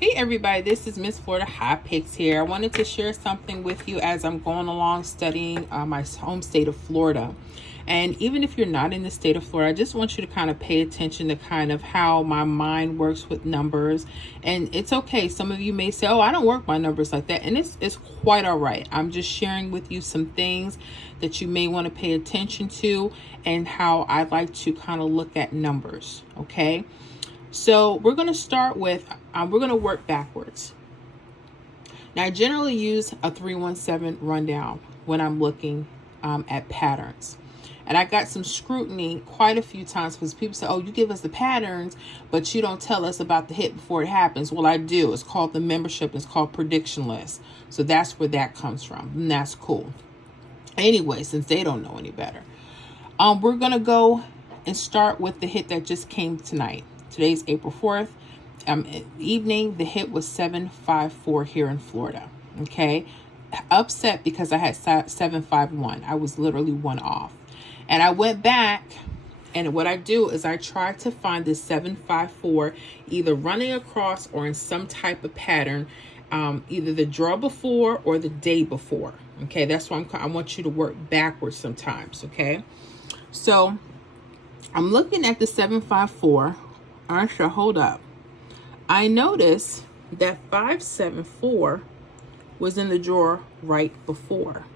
Hey everybody, this is Miss Florida Hot Picks here. I wanted to share something with you as I'm going along studying my home state of Florida. And even if you're not in the state of Florida, I just want you to kind of pay attention to kind of how my mind works with numbers. And it's okay. Some of you may say, oh, I don't work my numbers like that. And it's quite all right. I'm just sharing with you some things that you may want to pay attention to and how I like to kind of look at numbers. Okay. So we're going to start with, we're going to work backwards. Now, I generally use a 317 rundown when I'm looking at patterns. And I got some scrutiny quite a few times because people say, oh, you give us the patterns, but you don't tell us about the hit before it happens. Well, I do. It's called the membership. It's called prediction list. So that's where that comes from. And that's cool. Anyway, since they don't know any better, we're going to go and start with the hit that just came tonight. Today's April 4th. Evening, the hit was 754 here in Florida. Okay. Upset because I had 751. I was literally one off. And I went back, and what I do is I try to find the 754 either running across or in some type of pattern, either the draw before or the day before. Okay. That's why I want you to work backwards sometimes. Okay. So I'm looking at the 754. Actually, hold up. I noticed that 574 was in the drawer right before.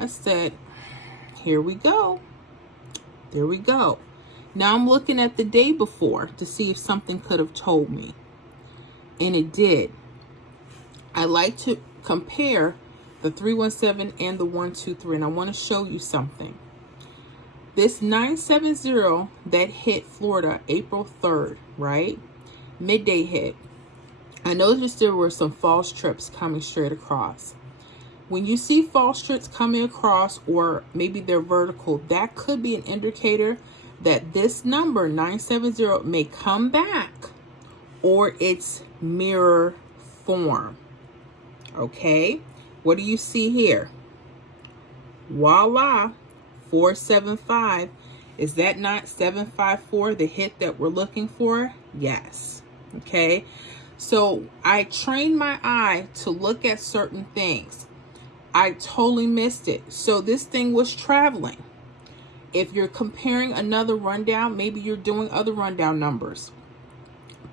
I said, here we go. There we go. Now I'm looking at the day before to see if something could have told me. And it did. I like to compare the 317 and the 123, and I want to show you something. This 970 that hit Florida April 3rd, right? Midday hit. I noticed there were some false trips coming straight across. When you see false trips coming across, or maybe they're vertical, that could be an indicator that this number 970 may come back or it's mirror form. Okay? What do you see here? Voila. 475. Is that not 754 the hit that we're looking for? Yes. Okay. So I trained my eye to look at certain things. I totally missed it. So this thing was traveling. If you're comparing another rundown, maybe you're doing other rundown numbers.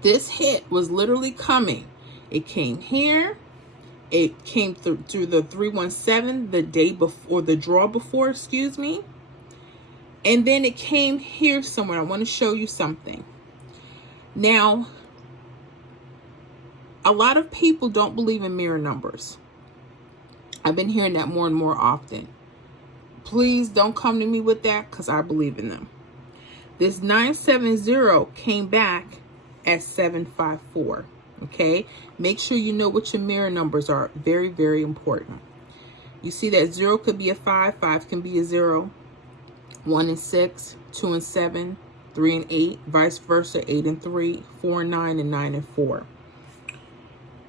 This hit was literally coming. It came here. It came through the 317 the day before, the draw before, excuse me. And then it came here somewhere. I want to show you something. Now, a lot of people don't believe in mirror numbers. I've been hearing that more and more often. Please don't come to me with that because I believe in them. This 970 came back at 754. Okay, make sure you know what your mirror numbers are. Very, very important. You see that 0 could be a 5, 5 can be a 0, 1 and 6, 2 and 7, 3 and 8, vice versa, 8 and 3, 4 and 9, and 9 and 4.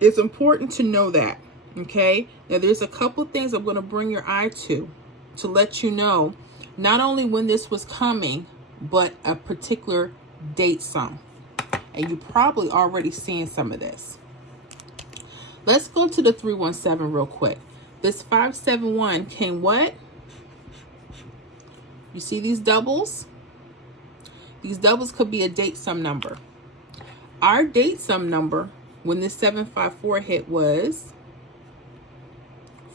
It's important to know that. Okay, now there's a couple things I'm going to bring your eye to let you know not only when this was coming, but a particular date sum. And you probably already seen some of this. Let's go to the 317 real quick. This 571 came what? You see these doubles? These doubles could be a date sum number. Our date sum number when this 754 hit was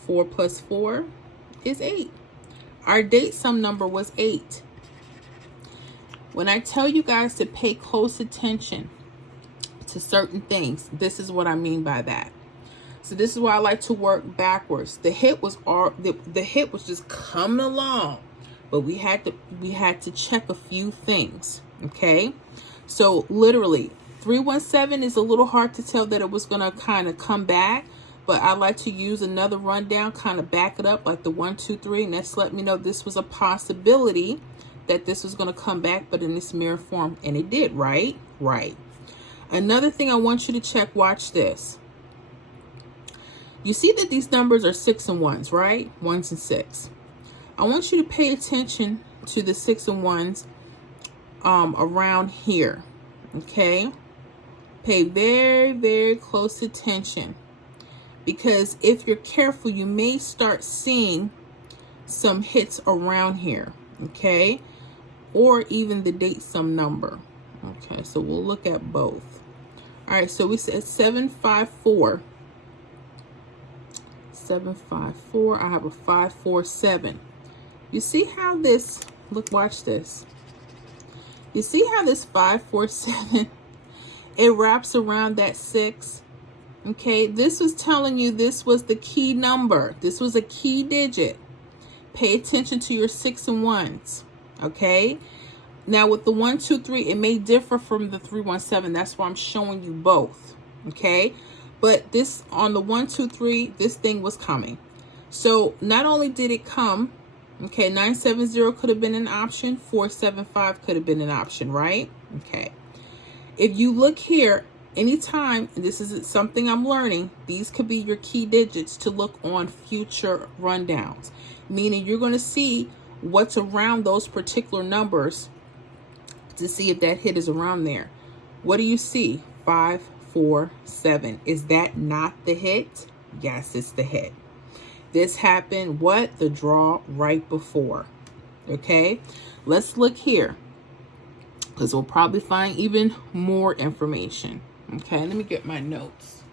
4 plus 4 is 8. Our date sum number was 8. When I tell you guys to pay close attention to certain things, this is what I mean by that. So this is why I like to work backwards. The hit was the hit was just coming along, but we had to check a few things. Okay, so literally 317 is a little hard to tell that it was gonna kind of come back, but I like to use another rundown, kind of back it up like the 123, and that's let me know this was a possibility that this was going to come back, but in this mirror form, and it did, right? Right. Another thing I want you to check, watch this. You see that these numbers are 6 and 1s, right? 1s and 6. I want you to pay attention to the 6 and 1s around here, okay? Pay very, very close attention, because if you're careful, you may start seeing some hits around here, okay? Or even the date sum number. Okay, so we'll look at both. All right, so we said 754. 754. I have a 547. You see how this, look, watch this. You see how this 547, it wraps around that 6? Okay, this was telling you this was the key number. This was a key digit. Pay attention to your 6 and 1s. Okay, now with the 1, 2, 3, it may differ from the 317. That's why I'm showing you both. Okay, but this on the 1, 2, 3, this thing was coming. So not only did it come, okay, 970 could have been an option, 475 could have been an option, right? Okay, if you look here, anytime, and this is something I'm learning, these could be your key digits to look on future rundowns, meaning you're going to see what's around those particular numbers to see if that hit is around there. What do you see? 5, 4, 7. Is that not the hit? Yes, it's the hit. This happened, what? The draw right before. Okay, let's look here, because we'll probably find even more information. Okay, let me get my notes.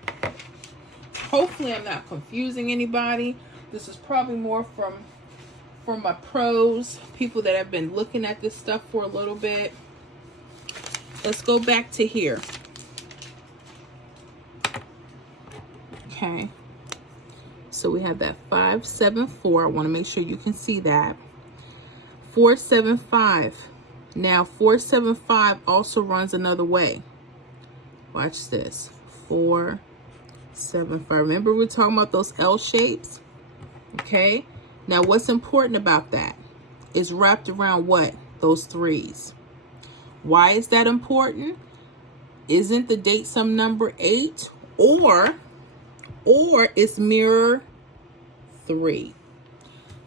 Hopefully I'm not confusing anybody. This is probably more from my pros, people that have been looking at this stuff for a little bit. Let's go back to here. Okay, so we have that 574. I want to make sure you can see that. 475. Now 475 also runs another way. Watch this. 4, 7, 5. Remember we're talking about those L shapes? Okay. Now what's important about that is wrapped around what? Those 3s. Why is that important? Isn't the date sum number 8? Or it's mirror 3.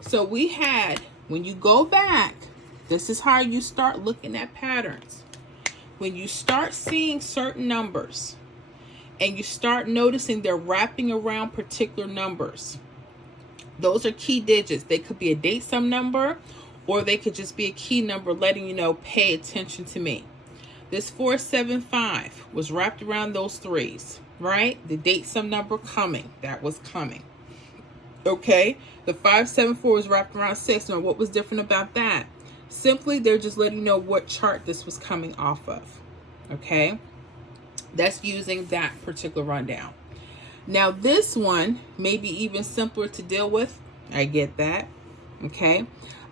So we had, when you go back, this is how you start looking at patterns. When you start seeing certain numbers and you start noticing they're wrapping around particular numbers, those are key digits. They could be a date sum number, or they could just be a key number letting you know, pay attention to me. This 475 was wrapped around those 3s, right? The date sum number coming, that was coming. Okay, the 574 was wrapped around 6. Now what was different about that? Simply, they're just letting you know what chart this was coming off of. Okay, that's using that particular rundown. Now this one may be even simpler to deal with. I get that. Okay,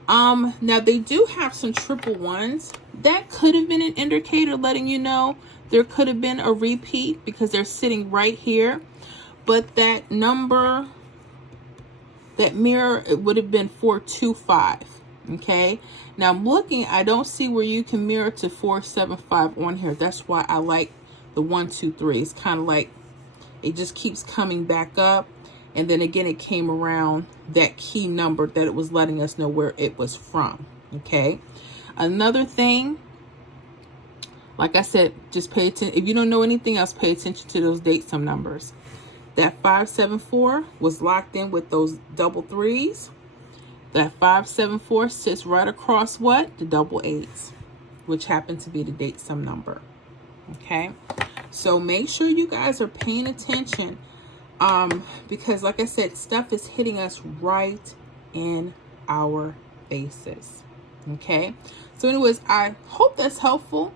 now they do have some triple ones. That could have been an indicator letting you know there could have been a repeat, because they're sitting right here. But that number, that mirror, it would have been 425. Okay, now I'm looking, I don't see where you can mirror to 475 on here. That's why I like the 1, 2, 3. It's kind of like it just keeps coming back up, and then again it came around that key number that it was letting us know where it was from. Okay, another thing, like I said, just pay attention. If you don't know anything else, pay attention to those date sum numbers. That 574 was locked in with those double 3s. That 574 sits right across what? The double 8s, which happen to be the date sum number. Okay, so make sure you guys are paying attention, because like I said, stuff is hitting us right in our faces. Okay, so anyways, I hope that's helpful.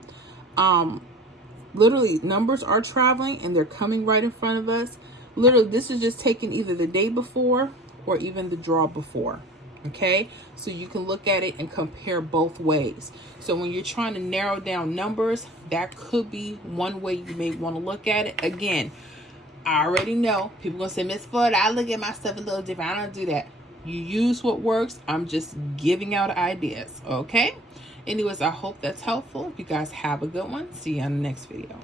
Literally, numbers are traveling and they're coming right in front of us. Literally, this is just taking either the day before or even the draw before. Okay, so you can look at it and compare both ways. So when you're trying to narrow down numbers, that could be one way you may want to look at it. Again, I already know people gonna say, Miss Floyd, I look at my stuff a little different. I don't do that. You use what works. I'm just giving out ideas. Okay, anyways, I hope that's helpful. You guys have a good one. See you on the next video.